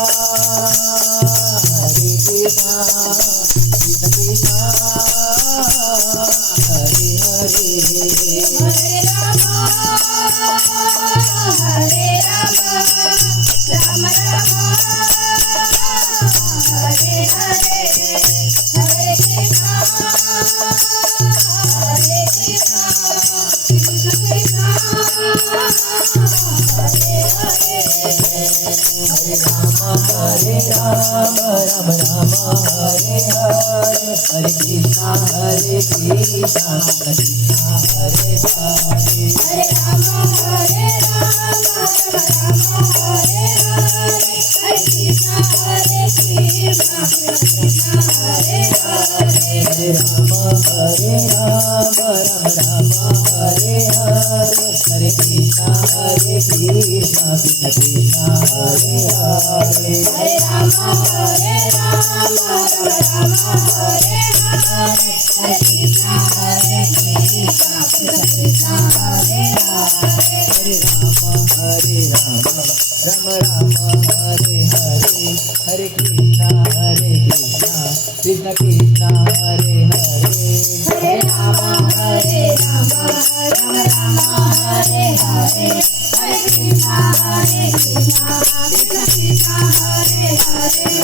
Hare Krishna, Krishna Krishna, Hare Hare, Hare Rama, Hare Rama, Rama Rama, Hare Hare, Hare Krishna, Hare Krishna, Krishna Krishna, Hare Hare. Hare Rama, Rama Rama, Hare Hare, Hare Krishna, Krishna Krishna, Hare Hare. Hare Rama, Rama Rama, Hare Hare, Hare Krishna, Krishna Krishna, Hare Hare. Hare Rama, Rama Rama, Hare Hare, Hare Krishna, Krishna Krishna, Hare Hare. Hare Rama, Rama Rama, Hare Hare, Hare Krishna, Krishna Krishna, Hare Hare. Hare Rama, Rama Rama, Hare Hare, Hare Krishna, Krishna Krishna, Hare Hare. Hare Rama, Rama Rama, Hare Hare, Hare Krishna, Krishna Krishna, Hare Hare. Hare Rama, Rama Rama, Hare Hare, Hare Krishna, Krishna Krishna, Hare Hare.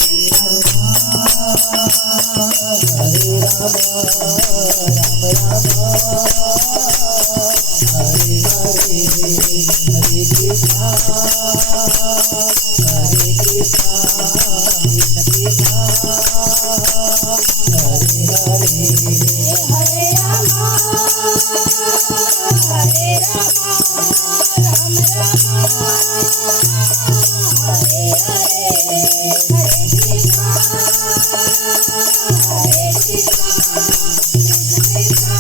Hare Rama, Hare Rama, Rama Rama, Hare Hare, Hare Krishna, Krishna Krishna,